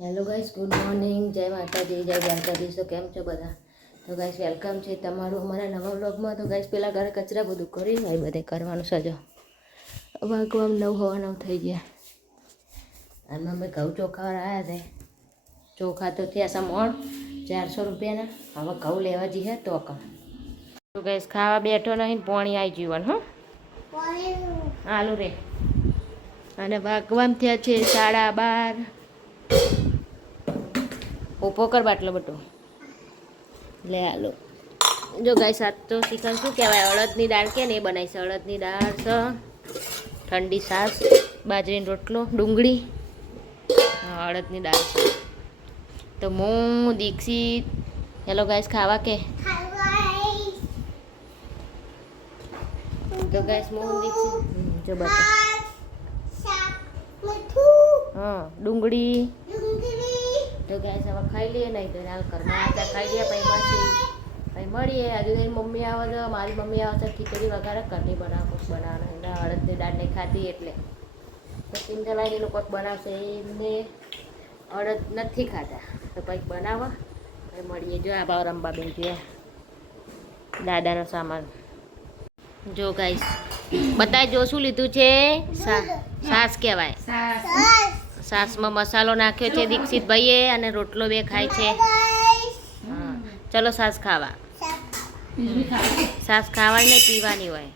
Hello guys, good morning. જય માતાજી, જય દ્વારકાધીશ. તો કેમ છો બધા? તો ગાઈસ વેલકમ છે તમારું અમારા નવા વ્લોગમાં. તો ગાઈસ પેલા ઘરે કચરા બધું કરી હોય, બધે કરવાનું સજો વાગવામાં 9:09 થઈ ગયા. અને મમ્મી ઘઉં ચોખા આવ્યા છે. ચોખા તો થયા સમોણ 400 રૂપિયાના. હવે ઘઉં લેવા જઈએ તો ગાઈસ ખાવા બેઠો નહીં, પાણી આવી જીવન હો આલુ રે. અને વાગવામાં થયા છે 12:30. ઉભો કર બાટલો બધો લે આલો. જો ગાઈસ આ તો ચિકન શું કહેવાય, અડદની દાળ કે ને એ બનાવી છે. અડદની દાળ છે, ઠંડી છાશ, બાજરીનો રોટલો, ડુંગળી, અડદની દાળ છે. તો હું દીક્ષિત હેલો ગાઈસ ખાવા કે તો ગાઈસ હું દીક્ષિત જો બતા હા ડુંગળી તો ગાઈસ હવે ખાઈ લઈએ. નહીં તો હાલ ઘરમાં આટા ખાઈ લઈએ. પછી મળીએ. આજે મમ્મી આવે છે, મારી મમ્મી આવે છે. ખીચડી વગેરે કઢી બનાવવાના અડદની દાળ નહીં ખાધી એટલે તો સિંધલાઈ એ લોકો બનાવશે. એમને અડદ નથી ખાતા તો કંઈક બનાવવા પછી મળીએ. જો આ ભાવ રંબાબેન જોઈએ દાદાનો સામાન જો ગાઈસ બતાવી. જો શું લીધું છે, છાશ કહેવાય. છાશમાં મસાલો નાખ્યો છે દીક્ષિતભાઈએ અને રોટલો બે ખાય છે. હા ચલો છાશ ખાવા. છાશ ખાવાની નહીં, પીવાની હોય.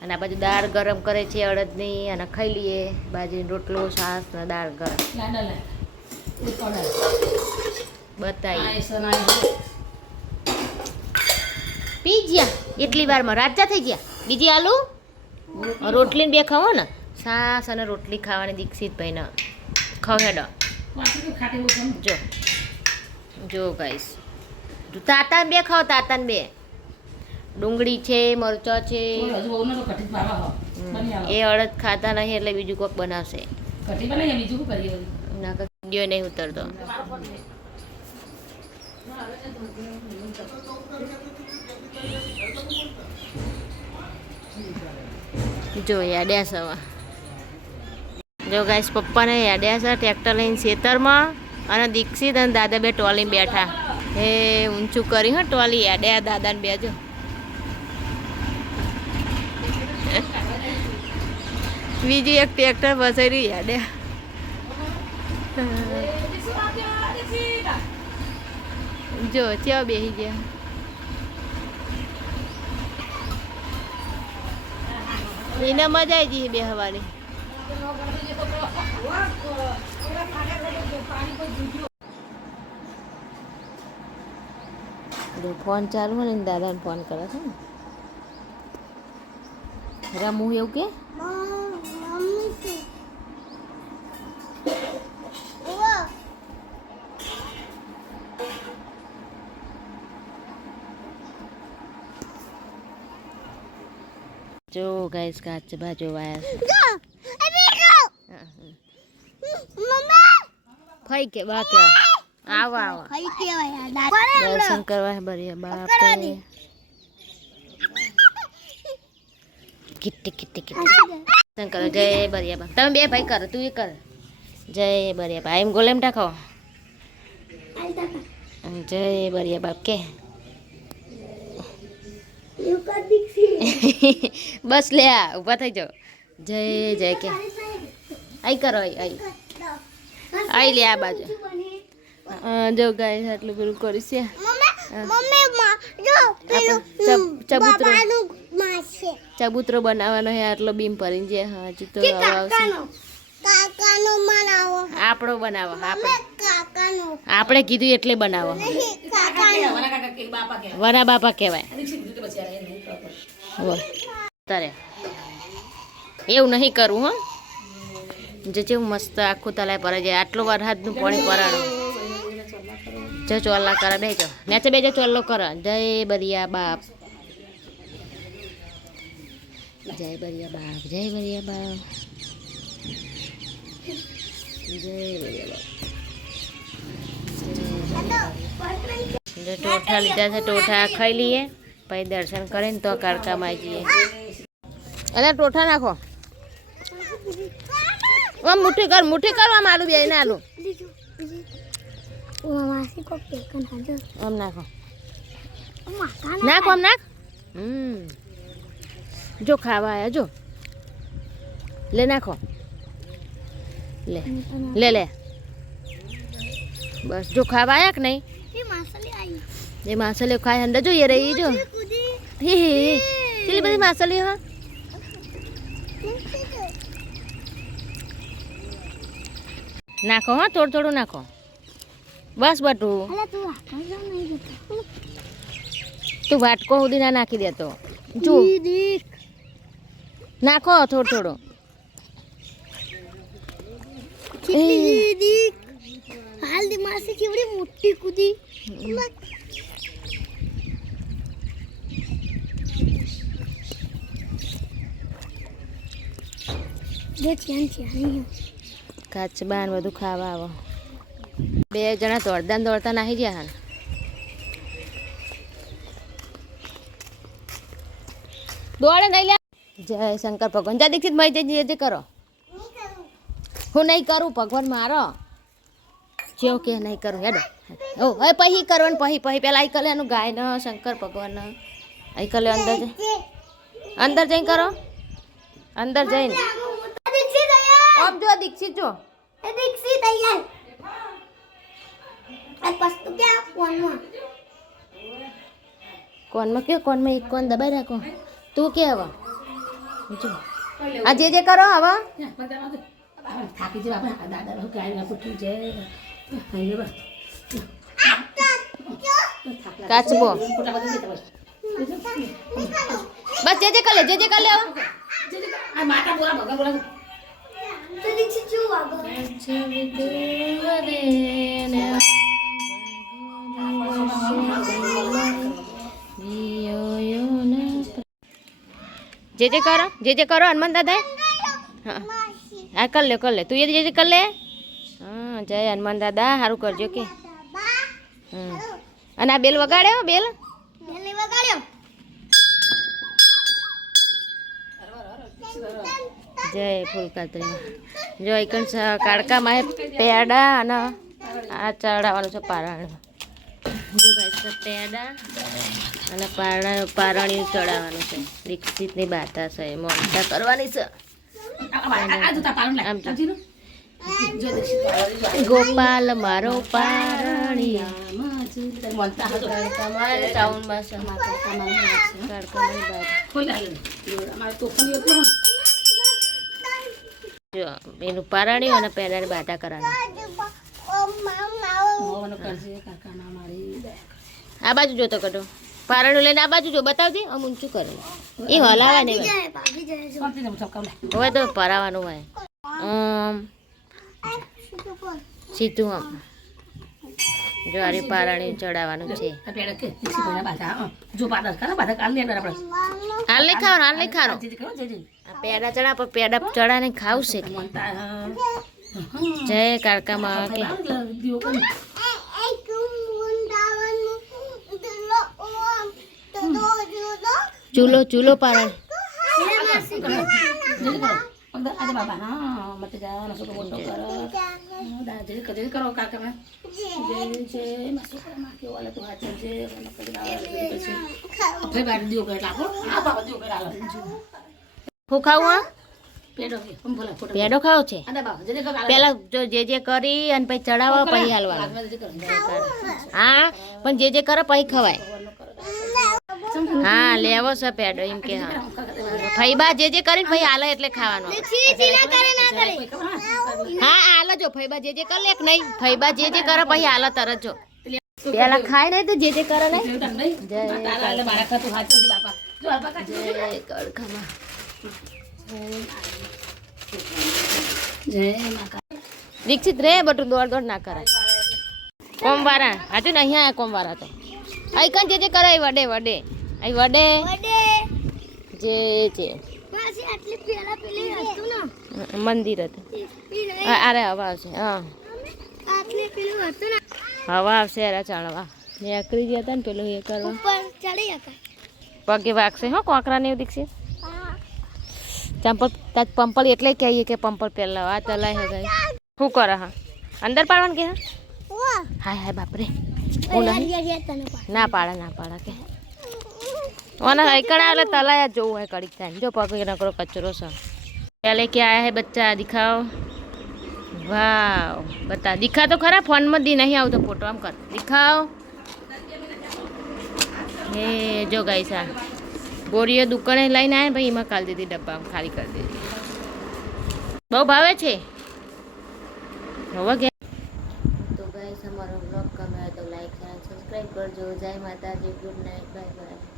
અને આ બાજુ દાળ ગરમ કરે છે અડદની અને ખાઈ લઈએ. બાજરીનો રોટલો, છાશ ને દાળ ગરમ બતાવી. પી ગયા એટલી વારમાં રાજા થઈ ગયા. બીજી આલુ રોટલી બે ખાવો ને, છાશ અને રોટલી ખાવાની દીક્ષિતભાઈને ખવેડો. જો જો ગાઈસ તાતાન બે ખાઓ, તાતાન બે. ડુંગળી છે, મરચાં છે. એ અડદ ખાતા નહીં એટલે બીજું કોઈક બનાવશે. ના વિડીયો નહીં ઉતરતો. જો યાડ્યા સવા જો ગાઈસ પપ્પાને યાડ્યા છે ટ્રેક્ટર લઈને ખેતરમાં. અને દીક્ષિત અને દાદા બે ટોલી બેઠા. એ ઊંચું કરી હા ટોલી યાડ્યા દાદાને બે. જો બીજી એક ટ્રેક્ટર બસાઈ યાડ્યા. જો ત્યાં બેસી ગયા. એને મજા આવી જઈ બે હવાની. ફોન ચાલુ હોય ને દાદાને ફોન કરે છે ને રમું એવું કે જો ગાઈસ કાચ બાજુ વાયા ફઈ કે બા કે આવો આવો દર્શન કરવા બરિયા બાપ કિટ્ટી કિટ્ટી કિટ્ટી દર્શન કરો. જય બરિયા બાપ. તમે બે ભાઈ કરો, તું એ કર. જય બરિયા બાપ. એમ ગોલેમ ટાખો. જય બરિયા બાપ કે બસ લે આ ઊભા થઈ જાઓ. જય જય કે આઈ કરો આઈ લે આ બાજુ. જો ગાય આટલું બધું કરીશ. ચબૂતરો બનાવવાનો હે આટલો બીમ ભરીને જે. હજુ તો આપણો બનાવો. આપણે કીધું એટલે બનાવો. વરા બાપા કહેવાય. તારે એવું નહીં કરવું હો. જે કેવું મસ્ત આખું તલાય પર જાય. આટલો વરસાદનું પાણી પરાણું. જો ચોલ્લા કરે બેજો નેચે બેજો ચોલ્લો કરો. જય બરિયા બાપ. જય બરિયા બાપ. જય બરિયા બાપ. જય બરિયા બાપ. જો ટોઠા લીધા છે, ટોઠા ખાઈ લઈએ પછી દર્શન કરીને તો કારકામાં આવી જઈએ. અરે ટોઠા નાખો. મુઠ્ઠી કર આમ આલુ બે ને આલુ આમ નાખો નાખો આમ નાખ જો ખાવા આયા જો લે નાખો લે લે લે બસ જો ખાવા આયા કે નહીં ये मासले खाए अंदर जो ये रही जो हे चली बड़ी मासले हाँ नाखो हाँ थोड़ा थोड़ा नाखो बस बटू तू वाटको उदी ना नाखी दे तो जो नाखो थोड़ा थोड़ा हाल दिमाग से केवड़ी मोटी कूदी કાચબા બધું ખાવા આવો બે જણા દોડતા દોડતા નાહી ગયા હાલ દોડે નહીં લે જય શંકર ભગવાન જા દીક્ષિત ભાઈ જે કરો હું નહીં કરું ભગવાન મારો જેવું કે નહીં કરું હેડો ઓ હવે પછી કરવાનું પછી પેલા આઈ કલ્યાણનું ગાય ને શંકર ભગવાન આઈ કલ્યાણ અંદર જઈને કરો અંદર જઈને આમ જો દીક્ષિત જો દીક્ષિત તૈયાર આ પસ્તુ કે કોનમાં કયો કોનમાં એક કોન દબાઈ રાખો તું કે હવે જો આ જે કરો હવે થાકી જ બાપા દાદા ગાય પૂઠી છે કાચબો બસ જે કર લે જે કર લે હવે આ માતા બોલા ભગા બોલા તો દીક્ષિત જો આગળ જે કરો હનુમાન દાદા હા કર લે તું એ જે કર લે હા જય હનુમાન દાદા સારું કરજો કે અને આ બેલ વગાડ્યો બેલ વગાડ્યો જય ફૂલકાત્રી જો એકણ કાડકામાં પેડા અને આ ચડાવવાનું છે પારણ જો ગાઈસ પેડા અને પારણિયું ચડાવવાનું છે દીક્ષિતની બાતા છે મોનતા કરવાની છે ગોપાલ મારો પારણી એનું પારણ્યું અને પેડાની બાટા કરવાની આ બાજુ જોતો કટો પારણું લઈને આ બાજુ જો બતાવજે આમ ઊંચું કરે એ હલાવા નહીં હોય તો પરાવાનું હોય સીધું આમ જો આરી પારણી ચડાવવાનું છે હાલ નહીં ખાવાનું આ પેડા ચડા પર પેડા ચડા ને ખાવશે જય કાળકામાં કે ચૂલો પારણ હું ખાવું પેડો ખાવો છે પેલા જો જે કરી અને પછી ચડાવો પછી હાલવાનું હા પણ જે કરે પછી ખવાય હા લેવો છે પેડો એમ કે હા ફઈબા જે કરીને પછી હાલે એટલે ખાવાનું હા હાલો જો ફઈબા જે કરે લે નહીં ફઈબા જે કરે પછી હાલે તરત જો પેલા ખાય નહીં તો જે કરે નહીં દીક્ષિત રે બટું દોડ ના કરાય કોમવારા હાજુ ને અહીંયા કોમવારા તો અહીં કન જે કરાય વડે અહીં વડે જે મંદિર હતું અરે હવા આવશે હા હવા આવશે અરે ચણવા નીકળી ગયા હતા ને પેલું એ કરવા પગે વાગશે હો કોકરા ને એવું દીક્ષિત પંપલ એટલે કહીએ કે પંપલ પહેલા આ ચલાય હે ગઈ શું કરે હા અંદર પાડવાનું કે હા હાય હાય બાપરે ઓય યાર યાર તને પા ના પાડા કે ઓને એકણા એટલે તલાયા જોવું હોય કડીક થાય જો પગ નકરો કચરો છે क्या लेके आया है बच्चा दिखाओ वाह बता दिखा तो खरा फोन में दी नहीं आवतो फोटो आम कर दिखाओ हे जो गाइस आ बोरियो दुकाने लઈને आए भाई એમાં કાલ દીધી ડબ્બા ખાલી કરી દીધી બહુ ભાવે છે હવે કે તો ગાइस અમારો વ્લોગ ગમે તો લાઈક અને સબસ્ક્રાઇબ કરજો જય માતાજી ગુડ નાઈટ બાય બાય